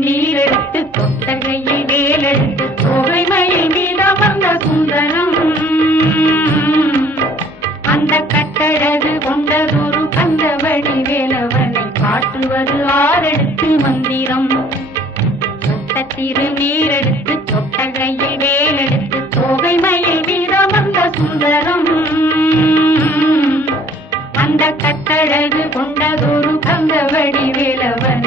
திருநீரெடுத்து தொட்டகையில் வேலெடுத்து தோகைமயில் மீதமர்ந்த சுந்தரம் அந்த கட்டழகு கொண்டதொரு கந்தவடி வேலவனை காட்டுவது ஆரெடுத்து மந்திரம் தொட்ட திருநீரெடுத்து தொட்டகையில் வேலெடுத்து தோகைமயில் மீதமர்ந்த சுந்தரம் அந்த கட்டழகு கொண்டதொரு கந்தவடி வேலவன்